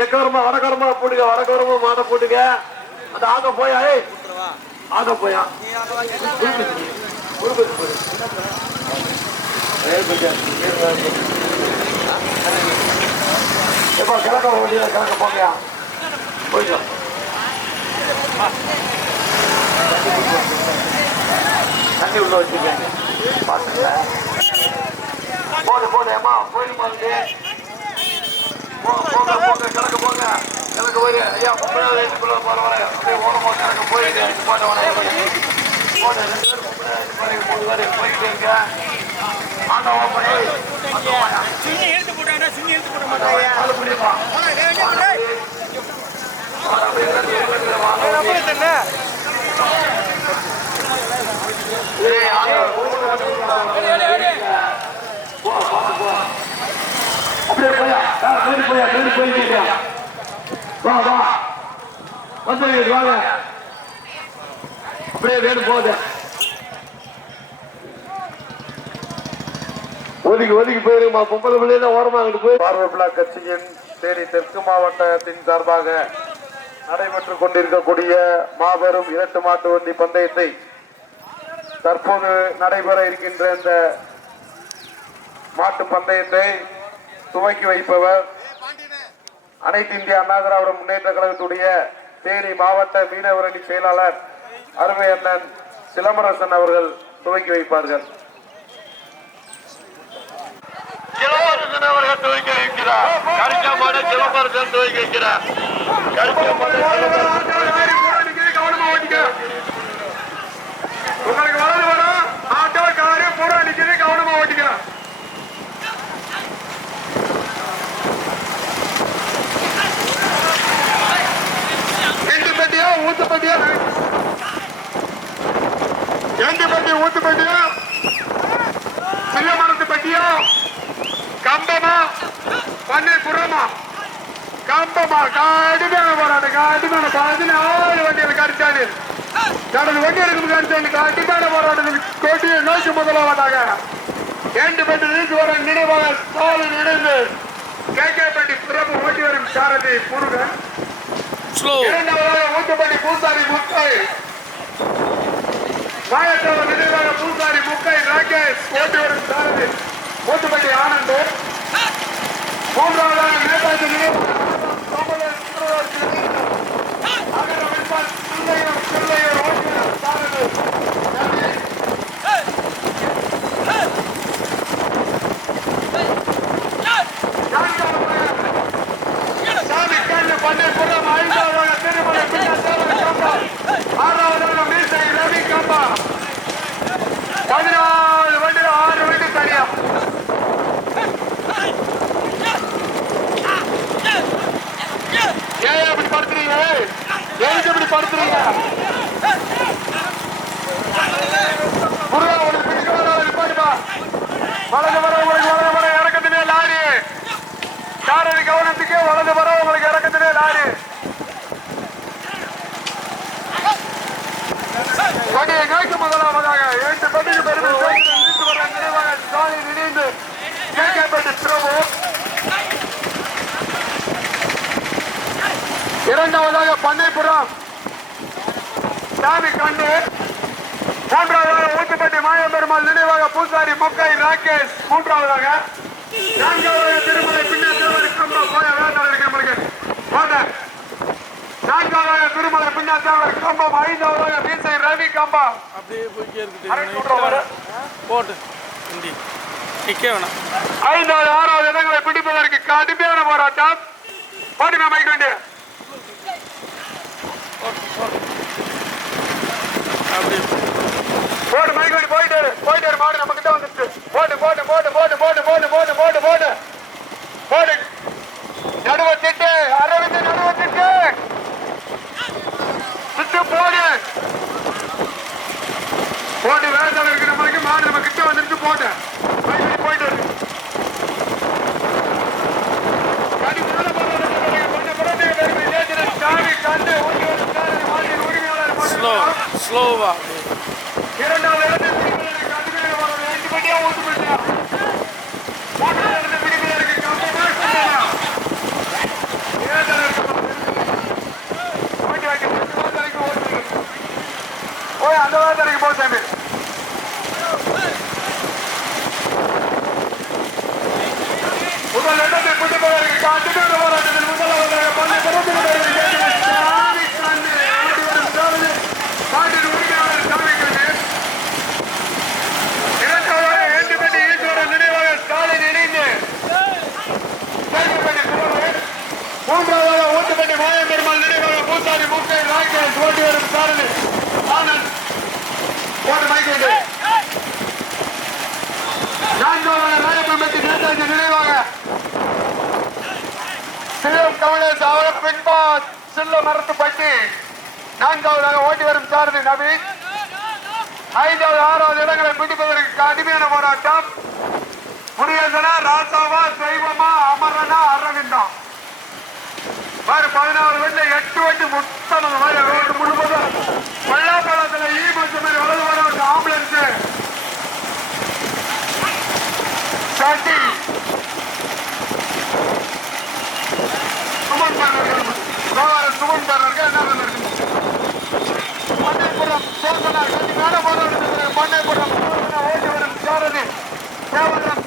தெக்கரமா வடகரமா போட்டுக்க வடகரமா மாட போட்டுக்க அந்த ஆக போயா ஏய்? ஆக போயா. உருப்பதி போடு. ஏய், பையா, கிழக்க போடியா கிழக்க போங்கயா போயிட்டு வா. தண்ணி உள்ள வச்சிருக்கேன். பாத்துக்க போடு போடு ஏமா போயிடு மாதிரி போங்க போங்க கிடக்கு போங்க எனக்கு போய் ஐயா முப்பதாவது வயசுக்குள்ள போறவனே அப்படியே ஓரமாக கிடக்கு போயிட்டு எனக்கு போனவனே போன ரெண்டு பேரும் முப்பதாவது வயசு போய் மூணு பேர் போயிட்டு இருக்க ஆட்டோவா பண்ணி சுண்ணி எடுத்து போட்டாடா சுண்ணி எடுத்து போட மாட்டாயா அது முடியுமா அப்படியே வந்து வாங்க. அப்படியே வேணும் போகுது. ஒதுக்கி ஒதுக்கி போயிருமா பொம்பளை பிள்ளைல ஓரமா அங்கிட்டு போய். பார்வை கட்சியின் தேனி தெற்கு மாவட்டத்தின் சார்பாக நடைபெற்றுக் கொண்டிருக்கக்கூடிய மாபெரும் இரட்டு மாட்டு வண்டி பந்தயத்தை தற்போது நடைபெற இருக்கின்ற இந்த மாட்டு பந்தயத்தை துவக்கி வைப்பவர் அனைத்து இந்திய அண்ணா திராவிட முன்னேற்ற கழகத்துடைய தேனி மாவட்ட மீனவரணி செயலாளர் அருமை அண்ணன் சிலம்பரசன் அவர்கள் துவக்கி வைப்பார்கள். அவர்கள் துவக்கி வைக்கிறார். கரிக்கமான சிலம்பரசன் துவக்கி வைக்கிறார். கடுமையான போராட்டம் கடுமையான பதினாலு கடுமையான போராட்டத்தில் நோக்கி பெற்று வர நினைவாக சாலை கே கே பெட்டி ஓட்டி வரும் சாரதி முருகன் இரண்டாவதாக ஊத்துப்பட்டி பூசாரி முக்கை மாயத்தவர் நினைவாக பூசாரி முக்கை ராகேஷ் ஓட்டி வரும் சாரதி ஊத்துப்பட்டி ஆனந்த் மூன்றாவதாக நேதாஜி நினைவாக இரண்டாவதாக பண்ணைபுரம் சாமி கண்டு மூன்றாவதாக ஊத்துப்பட்டி மாயபெருமாள் நினைவாக பூசாரி முக்கை ராகேஷ். மூன்றாவதாக நான்காவதாக திருமலை பின்னர் திருவருக்கம்பம் போய வேண்டாளருக்கு நம்மளுக்கு. திருமலை பின்னர் தேவர் கம்பம் ஐந்தாவதாக மீசை ரவி கம்பம் அப்படியே போய்க்கே இருக்கு போட்டு. நிற்க வேணாம். ஐந்தாவது ஆறாவது இடங்களை பிடிப்பதற்கு கடுமையான போராட்டம். போட்டு நான் மைக் வேண்டிய போயிட்டு இரு. போயிட்டு இரு, மாடு நம்ம கிட்ட வந்துருச்சு. போட்டு போட்டு போட்டு போட்டு போட்டு போட்டு போட்டு போட்டு போட்டு போடு. நடுவ அரவிந்த் நடுவத்திட்டு திட்டு திட்டு போடு போட்டு வேலை இருக்கிற மாதிரி மாடு நம்ம கிட்ட வந்துருச்சு போட்டு மைக் வண்டி போயிட்டு இரு. கடுமையான போராட்டம் நடக்குது. கொஞ்சம் புறத்தே பெருமை நேத்திரன் சாமி கண்டு ஊழியர் சாரதி மாட்டின் உரிமையாளர் ஸ்லோ போட்டு ஸ்லோவா இரண்டாவது இடத்தை பிடிப்பதற்கு கடுமையான போராட்டம். ரெண்டு பெட்டியா, மூன்று பெட்டியா? மூன்றாவது இடத்தை பிடிப்பதற்கு கம்பமா, கம்பமா? ஏழு மூன்றாவதாக ஊத்துப்பட்டி மாய பெருமாள் நினைவாக பூசாரி மூக்கை ராய்கேல் ஓட்டி வரும் சாரதி ஆனந்த் ஓட்டு மைக்கேட்டு நான்காவதாக ராயப்பம்பட்டி நேதாஜி நினைவாக சிவம் கமலேஷ் அவர் பின்பா சில்ல மரத்து பட்டி. நான்காவதாக ஓட்டி வரும் சாரதி நவீன். ஐந்தாவது ஆறாவது இடங்களை பிடிப்பதற்கு கடுமையான போராட்டம். முருகேசனா ராசாவா சைவமா அமரனா அரவிந்தா. பாரு பதினாறு வண்டி எட்டு வண்டி முத்தம் ரோடு முழுவதும். பள்ளாப்பழத்துல ஈ மச்ச வலது வர ஆம்புலன்ஸ் சட்டி. கோவார சுமன் பேரர்கள் என்ன பண்ணிருக்கு மண்ணைப்புறம் சோதனா கட்டி மேல போராடுறது மண்ணைப்புறம் சோதனா ஓட்டி வரும் சாரதி. கேவலம்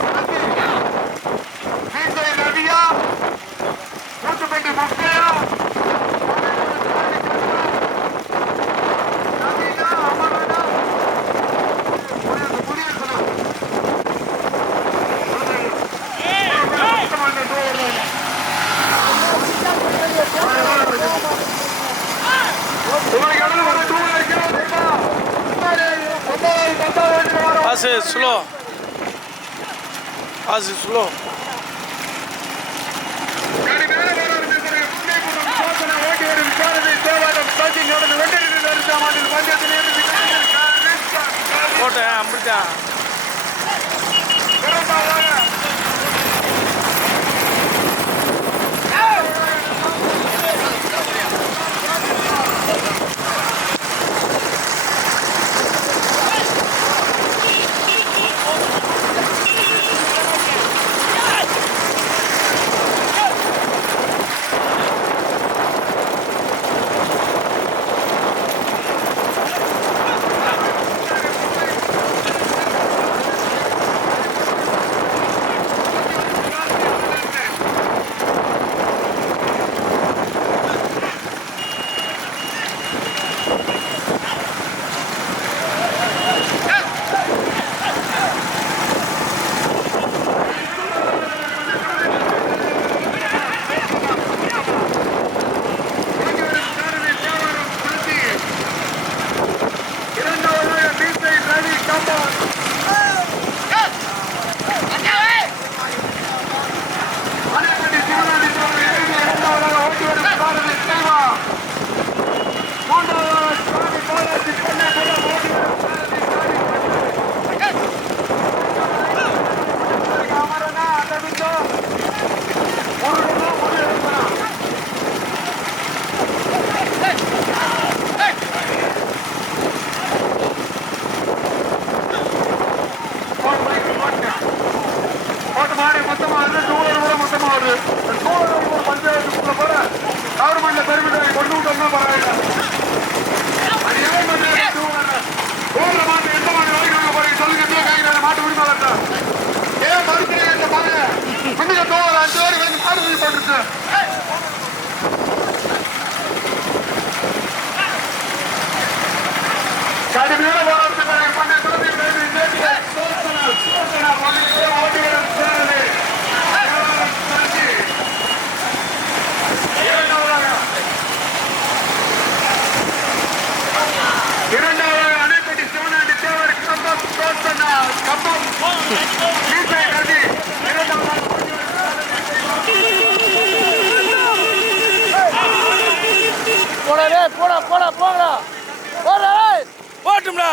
ejemplo, போடா டேய் போடா போடா போங்கடா. போடா டேய் போட்டும்டா.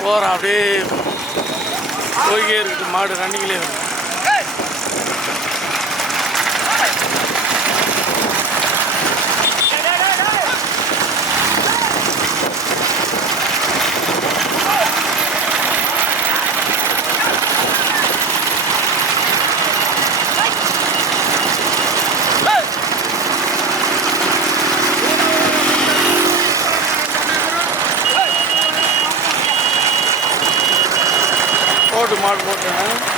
போகிறான் அப்படியே போய்க்கே இருக்குது. மாடு ரன்னிங்லேயே இருக்கு போட்டு மாடு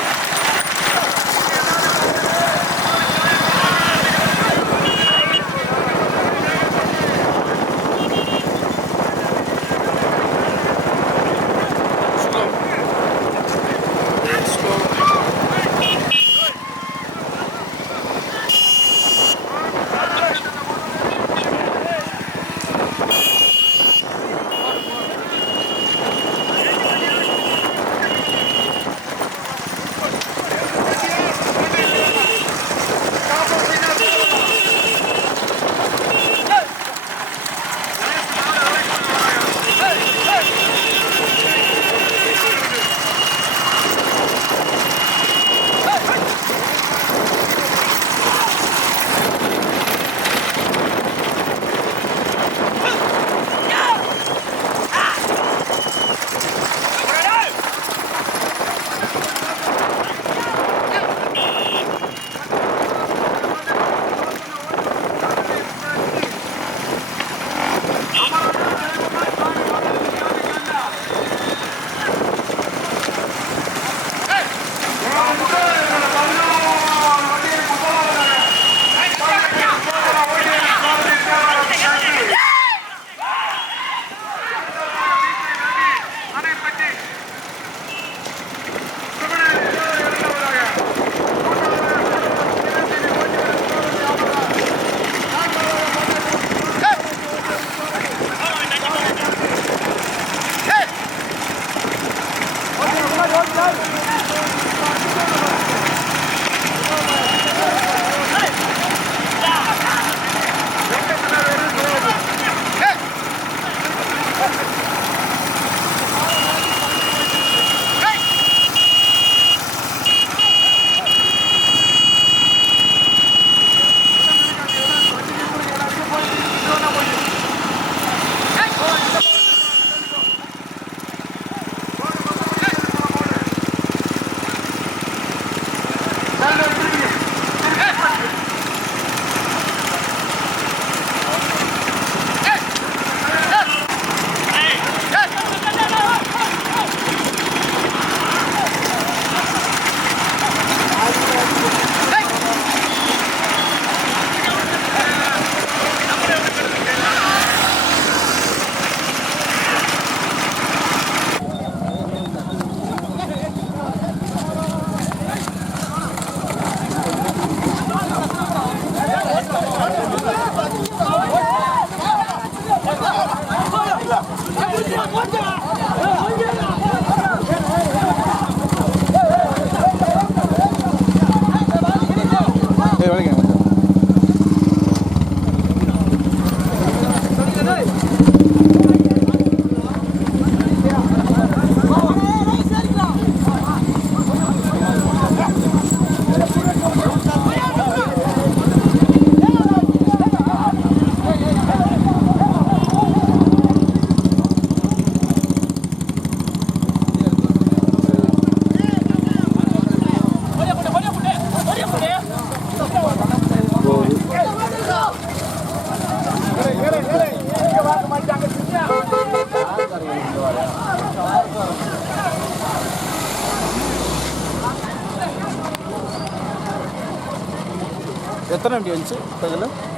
போட்டேன் எத்தனை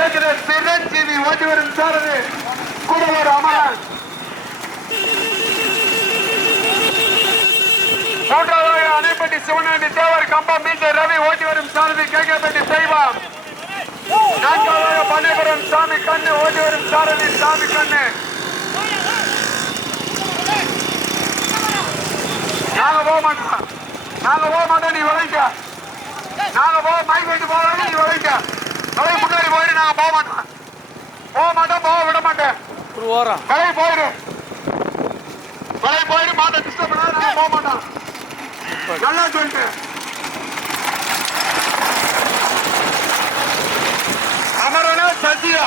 சேர்க்கிற சிரஞ்சீவி ஓட்டி வரும் சாரதி. கூடலூர் அமரன் மூன்றாவதாக அணைப்பட்டி சிவனாண்டி தேவர் கம்பம் மீஞ்ச ரவி ஓட்டி வரும் சாரதி கேகப்பட்டி தெய்வம் நான்காவதாக பண்ணைபுரம் சாமி கண்ணு ஓட்டி வரும் சாரதி சாமி கண்ணு. நாங்க போக மாட்டோம் நாங்க போக மாட்டோம் நீ விளைக்க. நாங்க போக மைக் வைத்து போறோம் நீ விளைக்க. விலை முன்னாடி போயிட்டு நாங்க போக மாட்டோம். போக மாட்டோம் போக விட மாட்டேன் ஒரு ஓரம் விலை போயிடு விலை போயிடு மாட்டை டிஸ்டர்ப் பண்ணாத நாங்க போக மாட்டோம். நல்லா சொல்லிட்டு. அமரனா சத்தியா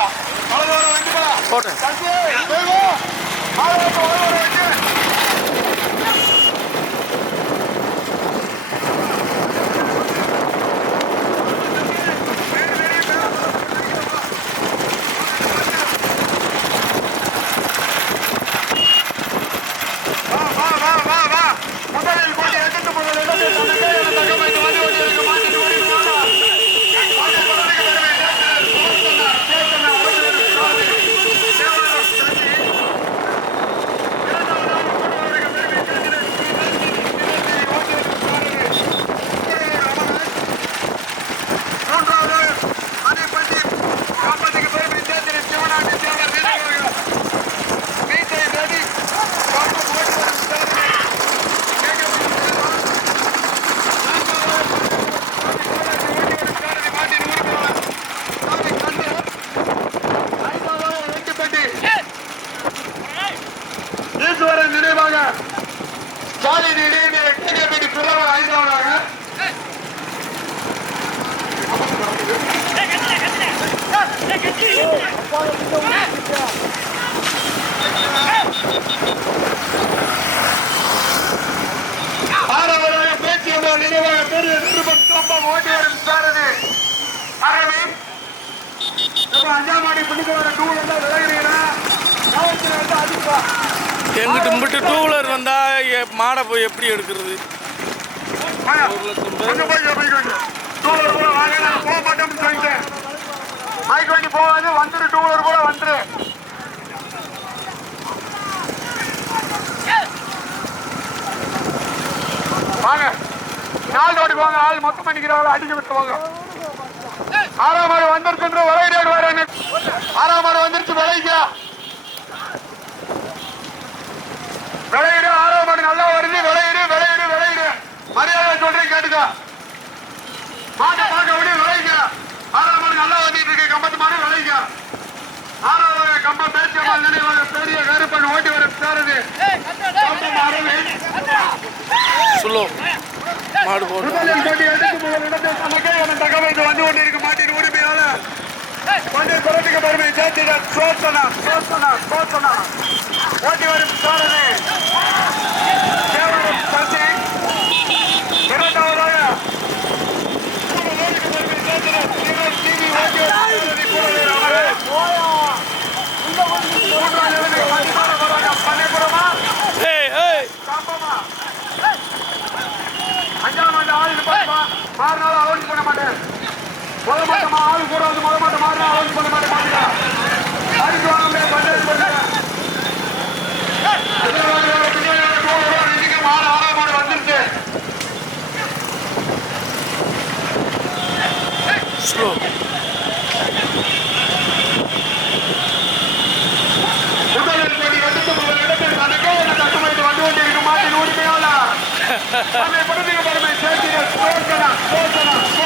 அவ்வளவு வந்துப்பா போட்டேன். சத்தியா போய்வோ அவ்வளவு வந்து வா மாடை போய் எப்படி எடுக்கிறது? ஒரு லட்சம் பேர் மைக் வண்டி போகாது. வந்துரு டூ வீலர் கூட வந்துரு. வாங்க. நாலு ஓடி போங்க. ஆள் மொத்தம் பண்ணிக்கிறவங்க அடிக்க விட்டு போங்க. ஆறாம் ஆறு வந்திருக்குன்ற விளையாடி ஆறாம் ஆறு வந்துருச்சு வரைக்கா விளையிடு ஆரோ மணி நல்லா வருது விளையிடு விளையிடு விளையிடு. மரியாதை சொல்றேன் கேட்டுக்கா. மாட்ட பார்க்க விட விளையுங்க ஆரோ மணி நல்லா வந்துட்டு இருக்கு கம்பத்து மாதிரி விளையுங்க ஆரோ கம்ப பேச்சியம்மா நினைவாக பெரிய கருப்பன் ஓட்டி வர பேருது. கம்பம் அறுவை சொல்லும் தகவல் வந்து கொண்டு இருக்கு மாட்டின் உரிமையாளர் கொஞ்சம் குறைச்சிக்க பெருமை சேர்த்துட சோசனா சோசனா சோசனா. slow. அதை படுத்துக்கு பெருமை சேர்த்து போர்க்கலாம் போர்க்கலாம்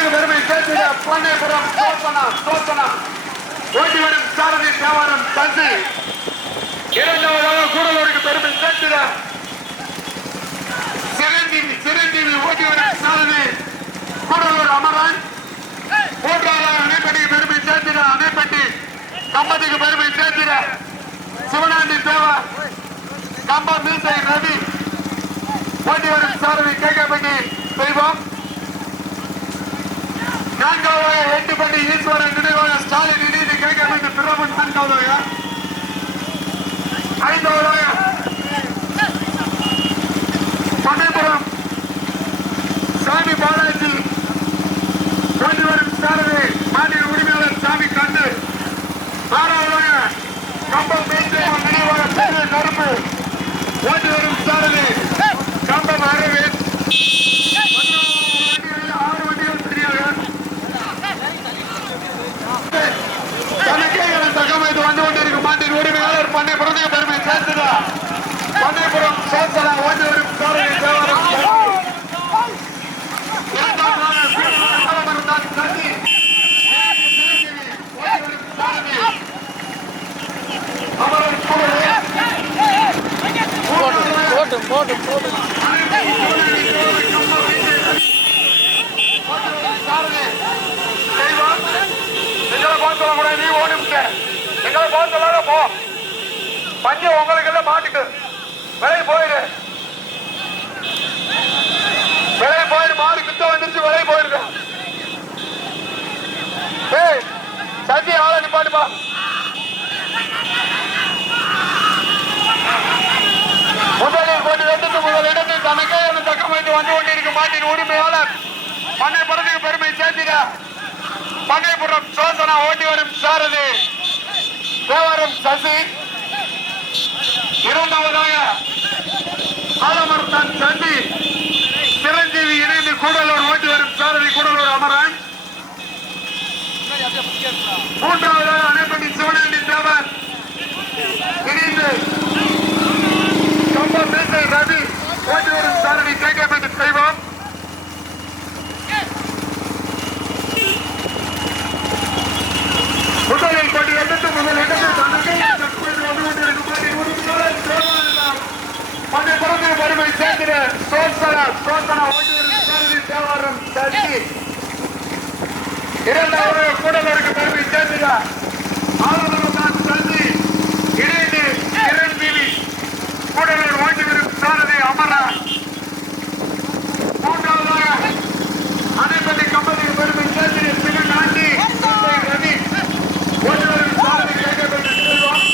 பண்ணைபுரம் சோசனா சோசனா ஓட்டி வரும் சாரதி தேவாரம் தந்தி. இரண்டாவதாக கூடலூருக்கு பெருமை சேர்த்திட சிரஞ்சீவி சிரஞ்சீவி ஓட்டி வரும் சாரதி கூடலூர் அமரன். மூன்றாவதாக அணைப்பட்டிக்கு பெருமை சேர்த்திட அணைப்பட்டி. கம்பத்துக்கு பெருமை சேர்த்திட சிவனாண்டி தேவா. கம்பம் மீசை ரவி ஓட்டி வரும் சாரதி கேட்கப்பட்டி நான்காவதாக எட்டு பண்ணி ஈஸ்வரன் நினைவாக ஸ்டாலின் கேட்க கேட்கப்பட்டு பிரபன் நான்காவதாக ஐந்தாவதாக பண்ணைபுரம் சாமி பாலாஜி. ஓட்டி வரும் சாரதி மாநில உரிமையாளர் சாமி கண்டு ஆறாவதாக கம்பம் மீசை நினைவாக பெரிய கருப்பு. ஓட்டி வரும் சாரதி கம்பம் அரவிந்த் ஆறு வண்டிகள் சரியாக தனக்கே என தகவல் வந்து கொண்டிருக்கும் மாட்டின் உரிமையாளர் பண்ணை பிறந்த பெருமை சேர்த்துதா பண்ணைபுரம் சோசலா ஓட்டி வரும் சாரதி தேவரம் இரண்டாவதாக சாலமரத்தான் சந்தி ஓட்டி வரும் சாரதி அமரன் குமரன் போட்டும் போட்டும் போட்டும் எங்களை கூட நீ ஓடிவிட்ட எங்களை போக சொல்லாத போ. பஞ்ச உங்களுக்கு எல்லாம் மாட்டுக்கு. விலை போயிடு விலை போயிடு மாடு கிட்ட வந்துச்சு விலை போயிடுது ஏய் சத்தி ஆளை நிப்பாட்டுப்பா முதலில் கொண்டு எடுத்து முதல் இடத்தில் தனக்கே என தக்கம் வைத்து வந்து கொண்டிருக்கும் மாட்டின் உரிமையாளர் பண்ணை படத்துக்கு பெருமை சேர்த்திட. பண்ணைபுரம் சோசனா ஓட்டி வரும் சாரதி. தேவாரம் சசி. இரண்டாவதாக ஆலமர்தான் சந்தி. சிரஞ்சீவி இணைந்து கூடலூர் ஓட்டி வரும் சாரதி கூடலூர் அமரன். மூன்றாவதாக அணைப்பட்டி சிவனேண்டி தேவர். இணைந்து கம்பம் மீசை ரவி ஓட்டி வரும் சாரதி கேட்கப்பட்டு செய்வோம். முதலில் கொண்டு எடுத்து முதல் இடத்தில் வறுமை சேர்க்கிற சோசனா சோசனா தேவாரம் இரண்டாவது கூடலருக்கு பெருமை சேர்க்கிற ஆளுநர் சசி இணைந்து கிரண்பீலி கூடலூர் ஓட்டி வரும் சாரதி அமரா மூன்றாவதாக அணைப்பள்ளி கம்பெனிக்கு பெருமை சேர்க்கிற சிவகாண்டி ரவி ஓட்டி வரும் சாரதி கேட்கப்பட்டு செல்வம்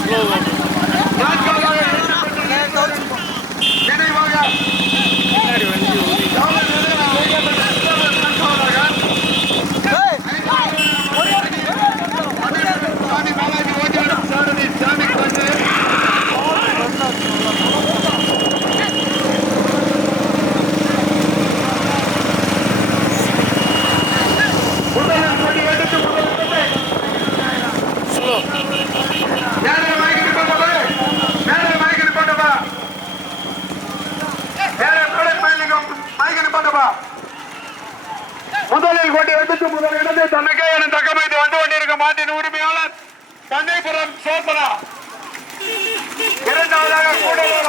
ஸ்லோ நான்காவதாக நினைவாக பின்னாடி வண்டி ஓடி காவல் நிலையம் வைக்கப்பட்ட சிறுவர் நான்காவதாக சாமி பாலாஜி ஓட்டி வரும் சாரதி சாமி கண்டு முதலில் கொடி எடுத்து முதல் இடத்தை ஸ்லோ மேலே மைக்கு நிப்பாட்டப்பா மேலே மைக்கு நிப்பாட்டப்பா மேலே மேலே மைக்கு மைக்கு முதலில் கொண்டு எடுத்து முதல் இடத்தை தனக்கே என தக்கமைத்து வந்து கொண்டிருக்க மாட்டின் உரிமையாளர் தந்தைபுரம் சோபனா. இரண்டாவதாக கூடலூர்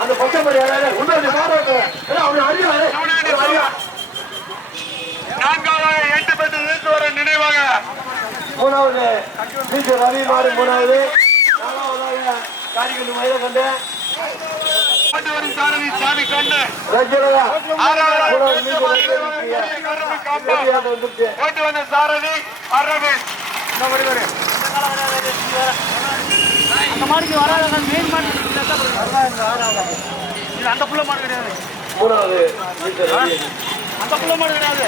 அந்த பக்கம் நான்காவதாக எட்டு பெற்று நினைவாக மூணாவது மூணாவது. காரிக்கல் மயில கண்டு. அந்த புள்ள மாடு கிடையாது. அந்த புள்ள மாடு கிடையாது.